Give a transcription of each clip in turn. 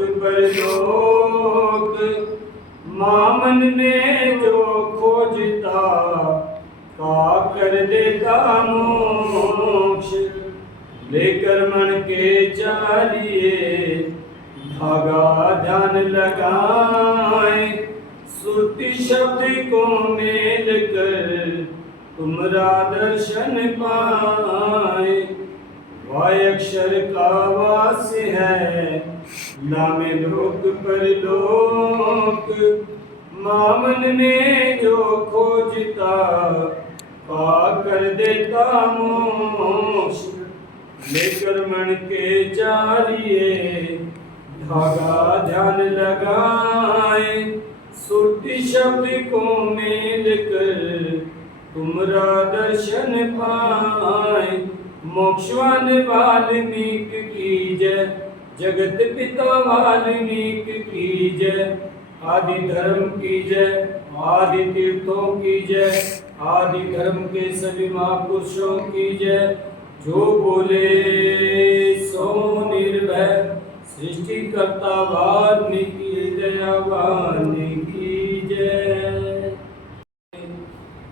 परलोक, मामन ने जो खोजता, का कर देता मोक्ष? लेकर मन के चालिए धागा ध्यान लगाए। श्रुति शब्द को मेल कर, तुमरा दर्शन पाए। वाय अक्षर का वास है नामे लोक मामन में जो खोजता पा कर देता मोक्ष। लेकर मन के चारिए धागा ध्यान लगाए। सुरति शब्द को मेल कर तुमरा दर्शन पाए। मोक्षवान वाल्मीक की जय। जगत पिता वाल्मीक की जय, आदि धर्म की जय, आदि तीर्थों की जय, आदि धर्म के सभी महापुरुषों की जय। जो बोले सो निर्भय, सृष्टिकर्ता वाणी की दयावान की जय।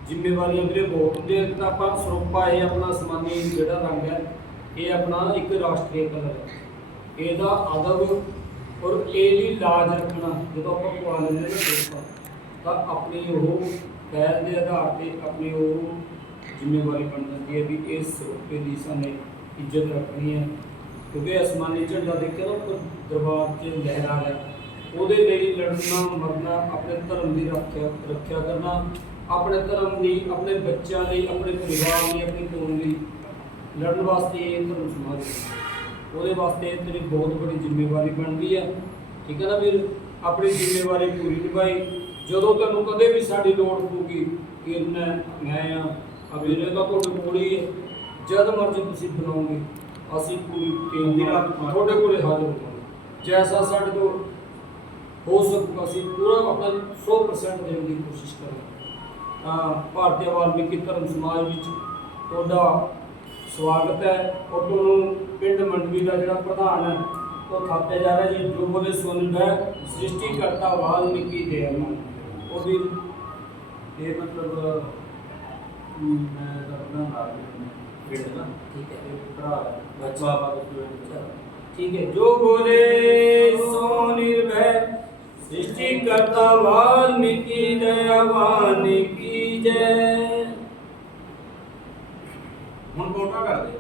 जिम्मेवारी अगले बहुत देखना पर सौंपा है, अपना समानी जड़ा रंग है ये अपना एक राष्ट्रीय कलर है। ਇਹਦਾ ਅਦਬ ਔਰ ਇਹ ਲਈ ਲਾਜ ਰੱਖਣਾ, ਜਦੋਂ ਆਪਾਂ ਪਵਾ ਲੈਂਦੇ ਨੇ ਸਰੋਪਾ ਤਾਂ ਆਪਣੀ ਉਹ ਪਹਿਲ ਦੇ ਆਧਾਰ ਤੇ ਆਪਣੀ ਉਹ ਜ਼ਿੰਮੇਵਾਰੀ ਬਣ ਜਾਂਦੀ ਹੈ ਵੀ ਇਸ ਸਰੋਪੇ ਦੀ ਸਾਨੂੰ ਇੱਜ਼ਤ ਰੱਖਣੀ ਹੈ ਕਿਉਂਕਿ ਅਸਮਾਨੀ ਝੰਡਾ ਦੇਖਿਆ ਨਾ, ਦਰਬਾਰ 'ਚ ਲਹਿਰਾ ਰਿਹਾ, ਉਹਦੇ ਲਈ ਲੜਨਾ, ਮਰਨਾ, ਆਪਣੇ ਧਰਮ ਦੀ ਰੱਖਿਆ ਰੱਖਿਆ ਕਰਨਾ, ਆਪਣੇ ਧਰਮ ਦੀ, ਆਪਣੇ ਬੱਚਿਆਂ ਲਈ, ਆਪਣੇ ਪਰਿਵਾਰ ਲਈ ਆਪਣੀ ਕੌਮ ਲਈ ਲੜਨ ਵਾਸਤੇ ਇਹ ਧਰਮ ਸਮਾਜ ਹੈ। ਉਹਦੇ ਵਾਸਤੇ ਤੇਰੀ ਬਹੁਤ ਬੜੀ ਜ਼ਿੰਮੇਵਾਰੀ ਬਣਦੀ ਹੈ ਠੀਕ ਹੈ ਨਾ ਵੀਰ? ਆਪਣੀ ਜ਼ਿੰਮੇਵਾਰੀ ਪੂਰੀ ਨਿਭਾਈ। ਜਦੋਂ ਤੈਨੂੰ ਕਦੇ ਵੀ ਸਾਡੀ ਲੋੜ ਪਊਗੀ ਕਿਰਨ ਮੈਂ ਆ ਅਵੀਰੇ ਦਾ ਤੁਹਾਡੇ ਕੋਲ ਹੀ ਹੈ ਜਦ ਮਰਜ਼ੀ ਤੁਸੀਂ ਬਣਾਓਗੇ ਅਸੀਂ ਪੂਰੀ ਟੀਮ ਦੀ ਰਾਤ ਤੁਹਾਡੇ ਕੋਲੇ ਹਾਜ਼ਰ ਹੋਵਾਂਗੇ। ਜੈਸਾ ਸਾਡੇ ਤੋਂ ਹੋ ਸਕੂਗਾ ਅਸੀਂ ਪੂਰਾ ਆਪਣਾ 100% ਦੇਣ ਦੀ ਕੋਸ਼ਿਸ਼ ਕਰਾਂਗੇ। ਤਾਂ ਭਾਰਤੀ ਵਾਲਮੀਕੀ ਧਰਮ ਸਮਾਜ ਵਿੱਚ ਤੁਹਾਡਾ ਸਵਾਗਤ ਹੈ। ਔਰ ਤੁਹਾਨੂੰ ਪਿੰਡ ਮੰਡਵੀ ਦਾ ਜਿਹੜਾ ਪ੍ਰਧਾਨ ਹੈ ਉਹ ਥਾਪਿਆ ਜਾ ਰਿਹਾ ਜੀ ਜੋ ਬੋਲੇ ਸੁਣਦਾ ਹੈ ਸ੍ਰਿਸ਼ਟੀ ਕਰਤਾ ਵਾਲਮੀਕੀ ਦੇ ਅਮਨ ਉਹ ਵੀ ਇਹ ਮਤਲਬ ਅਮ, ਮੈਂ ਤਾਂ ਆਪਣਾ ਨਾਮ ਪਿੰਡ ਨਾ ਠੀਕ ਹੈ ਇਹ ਭਰਾ ਹੈ ਅੱਛਾ। ਬਾਬਾ ਦਾ ਸਟੂਡੈਂਟ ठीक है जो बोले सो निर्भय सृष्टि करता वाल्मीकि दयावान की जय ਹੁਣ ਫੋਟੋ ਕਰਦੇ